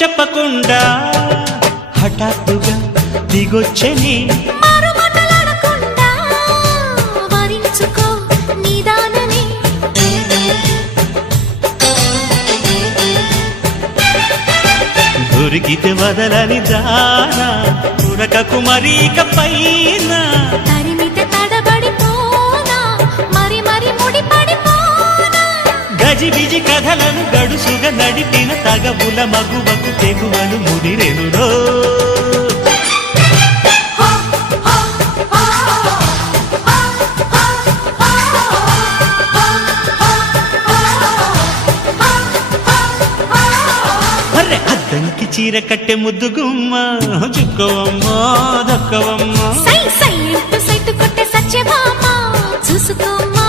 చెప్పకుండా హఠాత్తుగా దిగొచ్చని దొరికితే వదలని దానా ఉరకకు మరీక పైన తరిమితే తడబడిపోనా మరి మరి ముడిపడిపోనా గజిబిజి కథలను గడుసుగా నడిపిన తగవుల మగువకు తెగువలు ముదిరెనురో అద్దంకి చీర కట్టె ముద్దు గుమ్మ చుక్కవమ్మా దక్కవమ్మా సై సై సైటు కొట్టే సత్యభామ చూసుకోమ్మా